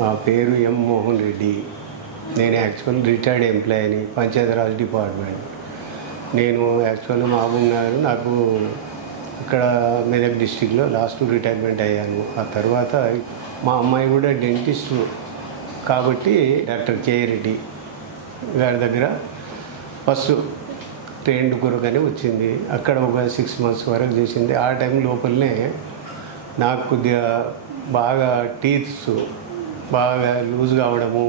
నా పేరు ఎం మోహన్ రెడ్డి. నేను యాక్చువల్ రిటైర్డ్ ఎంప్లాయీని, పంచాయతీరాజ్ డిపార్ట్మెంట్. నేను యాక్చువల్ మహబూబ్ నగర్, నాకు ఇక్కడ మెదక్ డిస్టిక్లో లాస్ట్ రిటైర్మెంట్ అయ్యాను. ఆ తర్వాత మా అమ్మాయి కూడా డెంటిస్టు కాబట్టి డాక్టర్ కే రెడ్డి గారి దగ్గర ఫస్ట్ ట్రైన్డ్ కొరకనే వచ్చింది. అక్కడ ఒక 6 months వరకు చేసింది. ఆ టైం లోపలనే నాకు కొద్దిగా బాగా టీత్స్ బాగా లూజ్ కావడము,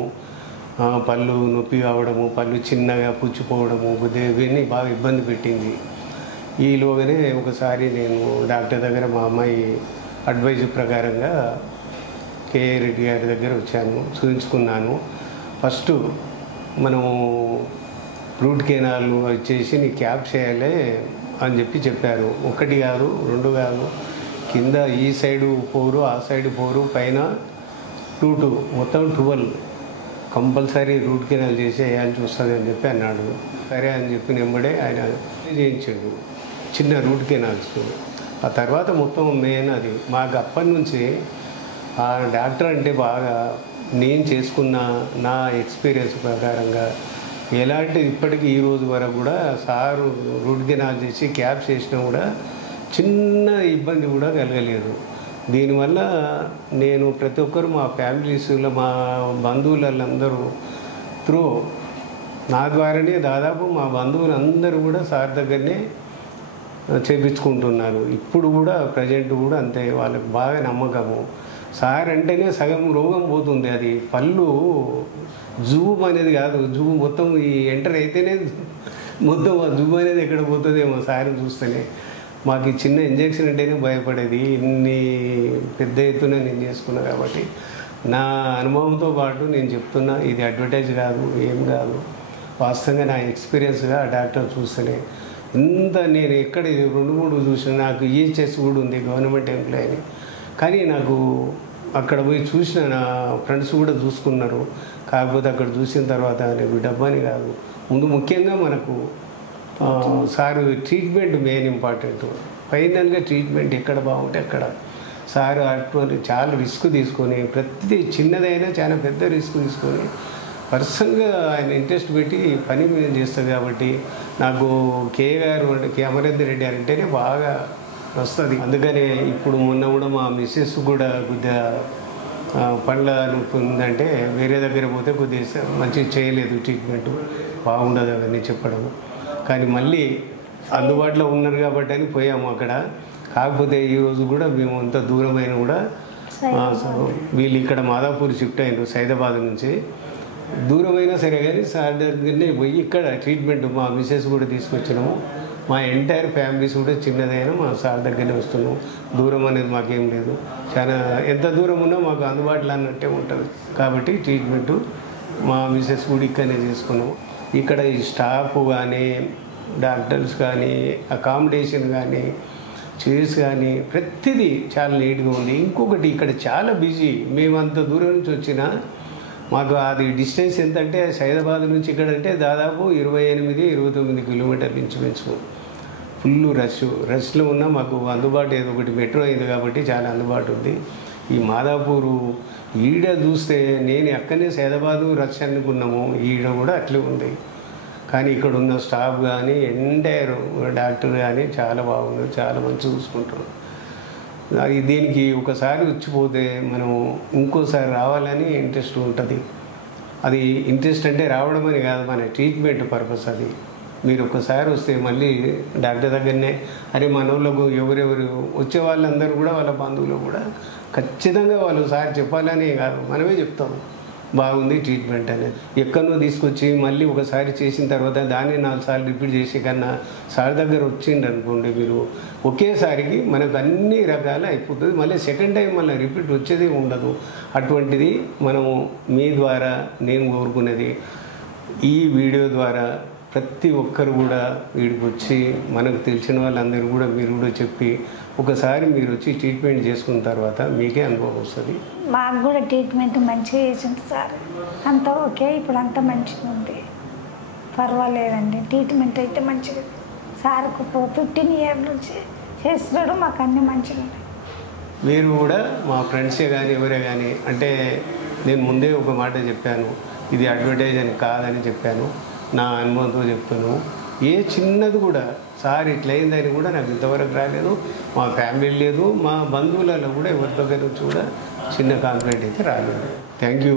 పళ్ళు నొప్పి కావడము, పళ్ళు చిన్నగా పుచ్చిపోవడము, కొద్దిగా ఇవన్నీ బాగా ఇబ్బంది పెట్టింది. ఈలోగానే ఒకసారి నేను డాక్టర్ దగ్గర మా అమ్మాయి అడ్వైజ్ ప్రకారంగా కే రెడ్డి గారి దగ్గర వచ్చాను, చూపించుకున్నాను. ఫస్ట్ మనము రూట్ కెనాల్ వచ్చేసి నీ క్యాప్ చేయాలి అని చెప్పారు. 1 కాదు 2 కాదు, కింద ఈ సైడు 4, ఆ సైడు 4, పైన 2 మొత్తం 12 కంపల్సరీ రూట్ కెనాల్ చేసేయాల్సి వస్తుంది అని చెప్పి అన్నాడు. సరే అని చెప్పి నెంబడే ఆయన చేయించాడు చిన్న రూట్ కెనాల్స్. ఆ తర్వాత మొత్తం మెయిన్ అది మాకు అప్పటి నుంచి ఆ డాక్టర్ అంటే బాగా నేను చేసుకున్న నా ఎక్స్పీరియన్స్ ప్రకారంగా ఎలాంటి ఇప్పటికీ ఈ రోజు వరకు కూడా సారు రూట్ కెనాల్ చేసి క్యాప్ చేసినా కూడా చిన్న ఇబ్బంది కూడా కలగలేదు. దీనివల్ల నేను ప్రతి ఒక్కరు మా ఫ్యామిలీస్లో మా బంధువులందరూ త్రూ నా ద్వారానే దాదాపు మా బంధువులందరూ కూడా సార్ దగ్గరనే చేయించుకుంటున్నారు. ఇప్పుడు కూడా ప్రజెంట్ కూడా అంతే, వాళ్ళకి బాగా నమ్మకము. సార్ అంటేనే సగం రోగం పోతుంది. అది పళ్ళు జూమ్ అనేది కాదు, జూమ్ మొత్తం ఈ ఎంటర్ అయితేనే మొత్తం ఆ జూమ్ అనేది ఎక్కడ పోతుందేమో సార్ని చూస్తేనే. మాకు ఈ చిన్న ఇంజెక్షన్ అంటేనే భయపడేది. ఇన్ని పెద్ద ఎత్తున నేను చేసుకున్నా కాబట్టి నా అనుభవంతో పాటు నేను చెప్తున్నా, ఇది అడ్వర్టైజ్ కాదు, ఏం కాదు, వాస్తవంగా నా ఎక్స్పీరియన్స్గా ఆ డాక్టర్ చూస్తేనే ఇంత నేను ఎక్కడ 2-3 చూసిన. నాకు ఈహెచ్ఎస్ కూడా ఉంది, గవర్నమెంట్ ఎంప్లాయీని. కానీ నాకు అక్కడ పోయి చూసిన నా ఫ్రెండ్స్ కూడా చూసుకున్నారు. కాకపోతే అక్కడ చూసిన తర్వాత నీకు డబ్బాని కాదు, ముందు ముఖ్యంగా మనకు సారు ట్రీట్మెంట్ మెయిన్ ఇంపార్టెంట్. ఫైనల్గా ట్రీట్మెంట్ ఎక్కడ బాగుంటే అక్కడ సారు అటువంటి చాలా రిస్క్ తీసుకొని, ప్రతి చిన్నదైనా చాలా పెద్ద రిస్క్ తీసుకొని పర్సనల్గా ఆయన ఇంట్రెస్ట్ పెట్టి పని మీద చేస్తుంది. కాబట్టి నాకు కే గారు అంటే కే అమరేందర్ రెడ్డి గారు అంటేనే బాగా వస్తుంది. అందుకనే ఇప్పుడు మొన్న కూడా మా మిస్సెస్ కూడా కొద్దిగా పండ్ల నొప్పి ఉందంటే వేరే దగ్గర పోతే కొద్దిగా మంచిగా చేయలేదు, ట్రీట్మెంట్ బాగుండదు అవన్నీ చెప్పడం. కానీ మళ్ళీ అందుబాటులో ఉన్నారు కాబట్టి అని పోయాము అక్కడ. కాకపోతే ఈరోజు కూడా మేము అంత దూరమైన కూడా వీళ్ళు ఇక్కడ మాదాపూర్ షిఫ్ట్ అయినారు సైదాబాద్ నుంచి. దూరమైనా సరే కానీ సార్ దగ్గరనే పోయి ఇక్కడ ట్రీట్మెంట్ మా మిసెస్ కూడా తీసుకొచ్చినాము. మా ఎంటైర్ ఫ్యామిలీస్ కూడా చిన్నదైనా మా సార్ దగ్గరనే వస్తున్నాము. దూరం అనేది మాకేం లేదు, చాలా ఎంత దూరం ఉన్నా మాకు అందుబాటులో అన్నట్టే ఉంటుంది. కాబట్టి ట్రీట్మెంటు మా మిసెస్ కూడా ఇక్కడనే చేసుకున్నాము. ఇక్కడ ఈ స్టాఫ్ కానీ, డాక్టర్స్ కానీ, అకామిడేషన్ కానీ, చైర్స్ కానీ ప్రతిదీ చాలా నీట్గా ఉంది. ఇంకొకటి ఇక్కడ చాలా బిజీ. మేము అంత దూరం నుంచి వచ్చినా మాకు అది డిస్టెన్స్ ఎంతంటే సైదాబాద్ నుంచి ఇక్కడ అంటే దాదాపు 28-29 కిలోమీటర్లు ఇంచుమించు. ఫుల్ రష్లో ఉన్న మాకు అందుబాటు ఏదో ఒకటి మెట్రో అయింది కాబట్టి చాలా అందుబాటు ఉంది. ఈ మాదాపూరు ఈడ చూస్తే నేను అక్కడనే సైదాబాదు రష్ అనుకున్నాము, ఈడ కూడా అట్లే ఉంది. కానీ ఇక్కడ ఉన్న స్టాఫ్ కానీ ఎంటైర్ డాక్టర్ కానీ చాలా బాగుంది, చాలా మంచి చూసుకుంటారు. దీనికి ఒకసారి వచ్చిపోతే మనం ఇంకోసారి రావాలని ఇంట్రెస్ట్ ఉంటుంది. అది ఇంట్రెస్ట్ అంటే రావడం అని కాదు, మన ట్రీట్మెంట్ పర్పస్ అది. మీరు ఒక్కసారి వస్తే మళ్ళీ డాక్టర్ దగ్గరనే అరే మన వాళ్ళకు ఎవరెవరు వచ్చే వాళ్ళందరూ కూడా వాళ్ళ బంధువులు కూడా ఖచ్చితంగా వాళ్ళు సార్ చెప్పాలని కాదు, మనమే చెప్తాం బాగుంది ట్రీట్మెంట్ అనేది. ఎక్కడో తీసుకొచ్చి మళ్ళీ ఒకసారి చేసిన తర్వాత దాన్ని 4 సార్లు రిపీట్ చేసే కన్నా సార్ దగ్గర వచ్చింది అనుకోండి మీరు, ఒకేసారికి మనకు అన్ని రకాల అయిపోతుంది. మళ్ళీ సెకండ్ టైం మళ్ళీ రిపీట్ వచ్చేది ఉండదు. అటువంటిది మనము మీ ద్వారా నేను కోరుకునేది, ఈ వీడియో ద్వారా ప్రతి ఒక్కరు కూడా వీడికి వచ్చి మనకు తెలిసిన వాళ్ళందరూ కూడా మీరు కూడా చెప్పి ఒకసారి మీరు వచ్చి ట్రీట్మెంట్ చేసుకున్న తర్వాత మీకే అనుభవం వస్తుంది. మాకు కూడా ట్రీట్మెంట్ మంచిగా చేసింది సార్, అంతా ఓకే. ఇప్పుడు అంతా మంచిగా ఉంది, పర్వాలేదండి. ట్రీట్మెంట్ అయితే మంచిగా సార్కు 15 years నుంచి చేస్తున్నాడు, మాకు అన్నీ మంచిగా ఉన్నాయి. మీరు కూడా మా ఫ్రెండ్సే కానీ ఎవరే కానీ అంటే నేను ముందే ఒక మాట చెప్పాను, ఇది అడ్వర్టైజ్ అని కాదని చెప్పాను, నా అనుభవంతో చెప్తాను. ఏ చిన్నది కూడా సార్ ఇట్లయిందని కూడా నాకు ఇంతవరకు రాలేదు, మా ఫ్యామిలీ లేదు, మా బంధువులలో కూడా ఎవరి దగ్గర నుంచి కూడా చిన్న కంప్లైంట్ అయితే రాలేదు. Thank you.